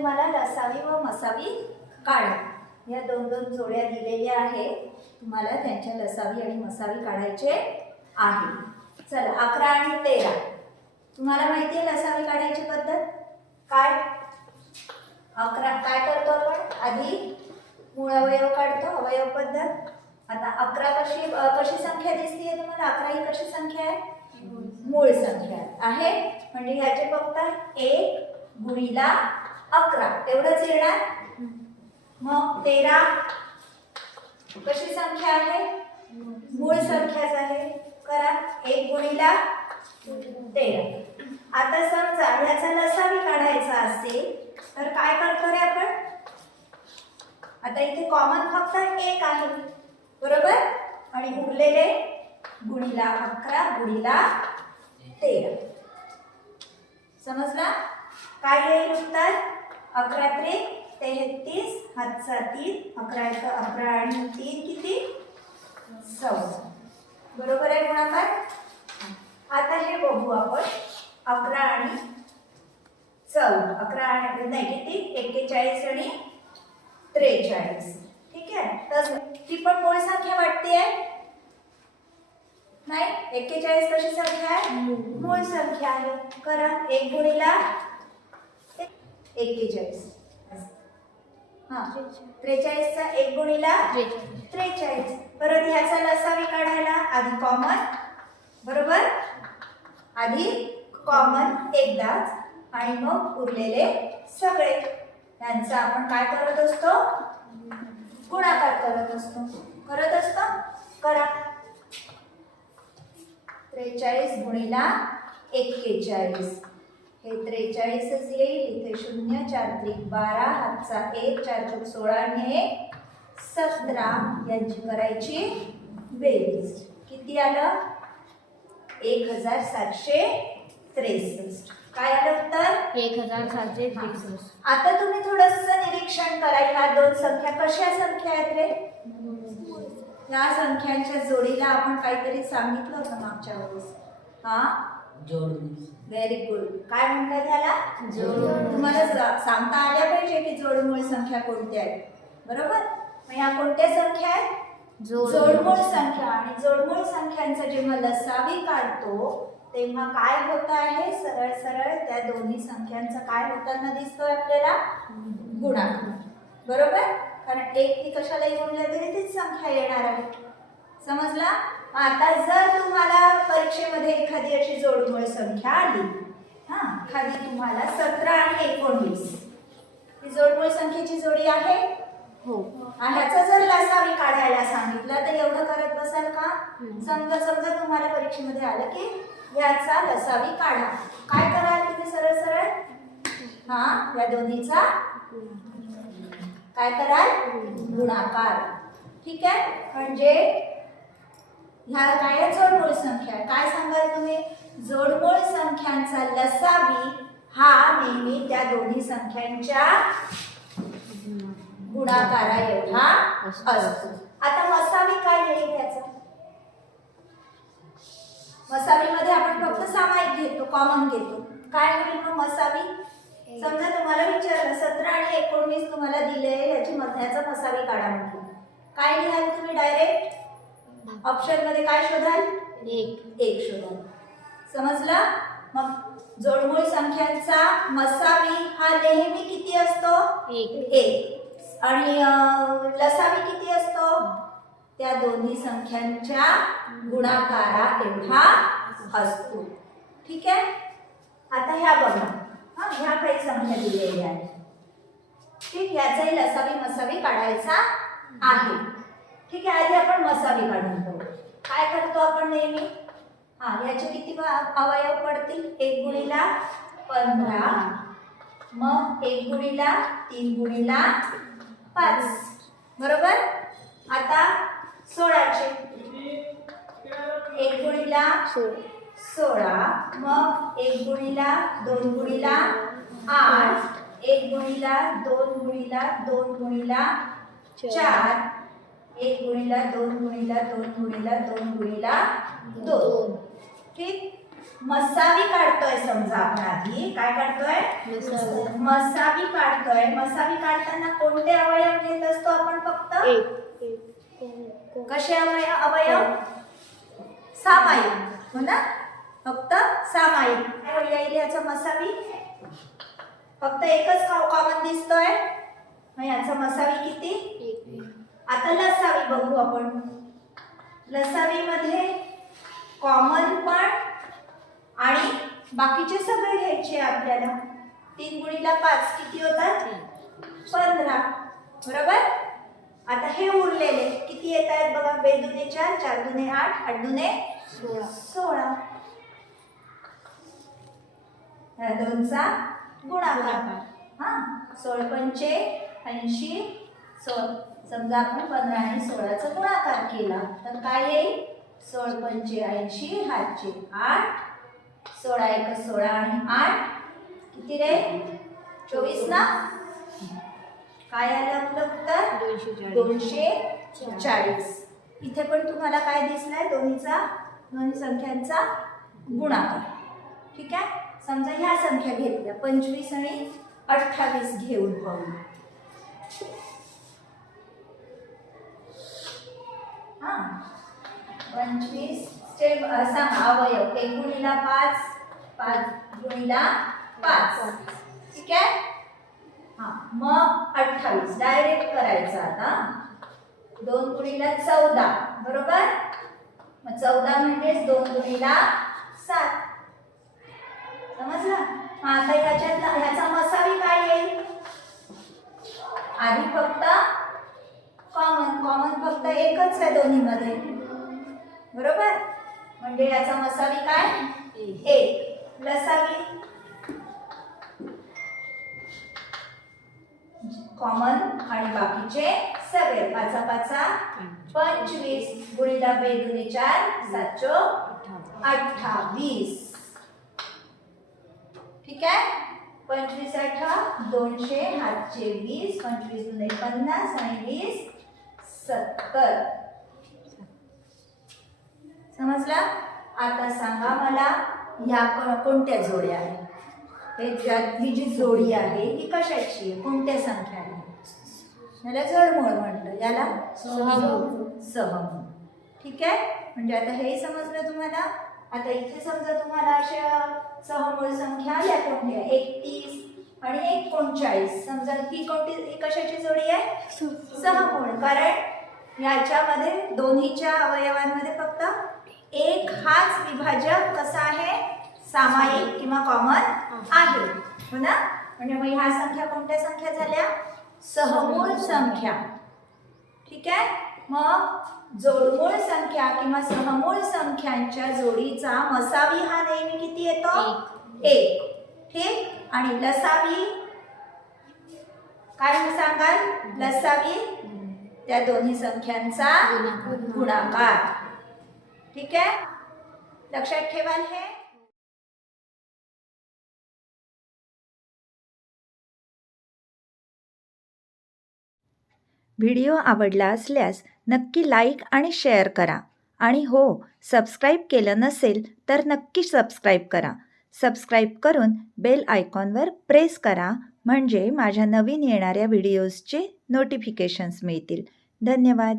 तुम्हाला लसावी व मसावी काढा. या दोन दोन जोड्या दिलेल्या आहेत. तुम्हाला त्यांच्या लसावी आणि मसावी काढायचे आहे. चला 11 आणि 13. तुम्हाला माहिती आहे लसावी काढायची पद्धत काय? 11 काय करतो आपण? आधी मूळ अवयव काढतो, अवयव पद्धत. आता 11 कशी संख्या दिसते तुम्हाला? 11 ही कशी संख्या आहे? मूळ संख्या आहे. म्हणजे ह्याचे फक्त 1 गुणिला 11 एवढंच येणार. मग 13 कशी संख्या आहे? मूळ संख्याच आहे. करा 1 गुणिला 13. आता समजा ह्याचा लसावी काढायचा असेल तर काय करतो रे आपण? आता इथे कॉमन फक्त 1 आहे बरोबर, आणि उरलेले गुणिला 11 गुणिला 13. समजला? काय येईल उत्तर? 11 त्रिक 33, हातचा 3, 11 आणि 3 किती? 14. बरोबर आहे गुणाकार. आता हे बघू आपण 11 आणि 14. 11 आणि नाही किती? 41 आणि 43. ठीक आहे. तर ती पण मूळ संख्या वाटते नाही? 41 कशी संख्या आहे? मूळ संख्या आहे. करा 1 गुणिला 41. हा 43 चा 1 गुणिला 43. परत ह्याचा लसावी काढायला आधी कॉमन बरोबर, आधी कॉमन एकदाच आणि मग उरलेले सगळे यांचा आपण काय करत असतो? गुणाकार करत असतो. करा 43 गुणिला 41. हे 43च येईल. इथे 0, 4 त्रिक 12, हातचा 1, 4 चौक 16 आणि 17 यांची करायची बेरीज. किती आलं? 1763. काय आलं उत्तर? 1763. आता तुम्ही थोडंसं निरीक्षण करा. ह्या दोन संख्या कशा संख्या आहेत रे? या संख्यांच्या जोडीला आपण काहीतरी सांगितलं होतं मागच्या वेळेस. हा जोड. Very good. काय म्हणतात त्याला? जोड. तुम्हाला सांगता आल्या पाहिजे की जोडमूळ संख्या कोणत्या आहेत बरोबर. मग या कोणत्या संख्या आहेत? जोडमूळ संख्या. आणि जोडमूळ संख्यांचा जेव्हा लसावी काढतो तेव्हा काय होत आहे? सरळ सरळ त्या दोन्ही संख्यांचा काय होताना दिसतोय आपल्याला? गुणाकार बरोबर. कारण 1 ती कशाला गुणलं तरी तीच संख्या येणार आहे. समजला? आता जर तुम्हाला परीक्षेमध्ये एखादी अशी जोडमूळ संख्या आली, एखादी तुम्हाला 17 आणि 19 ही जोडमूळ संख्येची जोडी आहे हो. आणि ह्याचा जर लसावी काढायला सांगितलं तर एवढं करत बसाल का? समजा तुम्हाला परीक्षेमध्ये आलं की ह्याचा लसावी काढा. काय कराल तुम्ही? सरळ सरळ या दोन्हीचा काय कराल? गुणाकार. ठीक आहे. म्हणजे ह्या काय जोडमूळ संख्या. काय सांगाल तुम्ही? जोडमूळ संख्यांचा लसावी हा नेहमी त्या दोन्ही संख्यांच्या गुणाकारा एवढा असतो. आता मसावी काय येईल त्याचा? मसावीमध्ये आपण फक्त सामायिक घेतो, कॉमन घेतो. काय होईल मग मसावी? समजा तुम्हाला विचारलं 17 आणि 19 तुम्हाला दिले, याची मध्याचा मसावी काढा म्हटलं. काय लिहाल तुम्ही? डायरेक्ट ऑप्शन मध्ये काय शोधाल? 1 शोधाल. समजला? मग जोडमूळ संख्यांचा मसावी हा नेहमी किती असतो? 1. आणि लसावी किती असतो? त्या दोन्ही संख्यांच्या गुणाकारा एवढा असतो. ठीक आहे. आता ह्या बघा. ह्या काही संख्या दिलेल्या आहेत. ठीक. याचाही लसावी मसावी काढायचा आहे. ठीक आहे. आधी आपण मसावी काढून बघू. काय करतो आपण नेहमी? याचे किती अवयव पडतील? 1 गुणिला 15, मग 1 गुणिला 3 गुणिला 5 बरोबर. आता 16चे 1 गुणिला 16, मग 1 गुणिला 2 गुणिला 8, 1 गुणिला 2 गुणिला 2 गुणिला 4, 1 गुणिला 2 गुणिला 2 गुणिला 2 गुणिला 2. ठीक. मसावी काढतोय समजा आपण आधी काय काढतोय मसावी काढतोय. मसावी काढताना कोणते अवयव घेत असतो आपण फक्त कसे अवयव सामायिक हो ना फक्त सामायिक. काय येईल याचा मसावी फक्त एकच कॉमन दिसतोय मग याचा मसावी किती. आता लसावी बघू आपण. लसावी मध्ये कॉमन पण आणि बाकीचे सगळे घ्यायचे आपल्याला. 3 गुणिले 5 किती होतात 15 बरोबर. आता हे उरलेले किती येत आहेत बघा. 2 दुने 4 4 दुने 8 8 दुने 16 या दोनचा गुणाकार. हा 16 पंचे 80 समजा आपण 15 आणि 16चा गुणाकार केला तर काय येईल 16 पंचे 80 हातचे 8 16 एक 16 आणि 8 किती रे 24 ना. काय आलं आपलं उत्तर 240. इथे पण तुम्हाला काय दिसलाय दोन्ही संख्यांचा गुणाकार. ठीक आहे. समजा ह्या संख्या घेतल्या 25 आणि 28 घेऊन पाहू. हा 25 स्टेप सांगा अवयव 1 गुणिला 5 5 गुणिला 5 ठीक आहे. हा मग 28 डायरेक्ट करायचं. आता 2 गुणिला 14 बरोबर. मग 14 म्हणजेच 2 गुणिला 7 समजलं. आता ह्याचा मसावी काय येईल. आधी फक्त कॉमन फक्त एकच आहे दोन्ही मध्ये बरोबर. म्हणजे याचा मसावी काय 1. लसावी कॉमन आणि बाकीचे सगळे 5 5 25 गुणिला 2 दुने 4 7 28 ठीक आहे. 25 8 200 हातचे 20 25 दुने 50 आणि 20 70 समजला. आता सांगा मला ह्या कोणत्या जोड्या आहेत. ही जी जोडी आहे ही कशाची आहे कोणत्या संख्या आहे. याला जडमूळ म्हटलं याला सहमूळ. ठीक आहे. म्हणजे आता हे समजलं तुम्हाला. आता इथे समजा तुम्हाला अशा सहमूळ संख्या आल्या कोणत्या 31 आणि 39 समजा ही कोणती कशाची जोडी आहे सहमूळ. कारण याच्यामध्ये दोन्हीच्या अवयवांमध्ये फक्त एक हाच विभाजक कसा आहे सामायिक किंवा कॉमन आहे हो ना. म्हणजे मग ह्या संख्या कोणत्या संख्या झाल्या सहमूळ संख्या. ठीक आहे. मग जोडमूळ संख्या किंवा सहमूळ संख्यांच्या जोडीचा मसावी हा नेहमी किती येतो 1. ठीक. आणि लसावी काय सांगाल लसावी त्या दोन्ही संख्यांचा गुणाकार. ठीक आहे. लक्षात ठेवाल हे. व्हिडिओ आवडला असल्यास नक्की लाईक आणि शेअर करा. आणि हो सबस्क्राईब केलं नसेल तर नक्की सबस्क्राईब करा. सबस्क्राईब करून बेल आयकॉनवर प्रेस करा म्हणजे माझ्या नवीन येणाऱ्या व्हिडिओजचे नोटिफिकेशन्स मिळतील. धन्यवाद.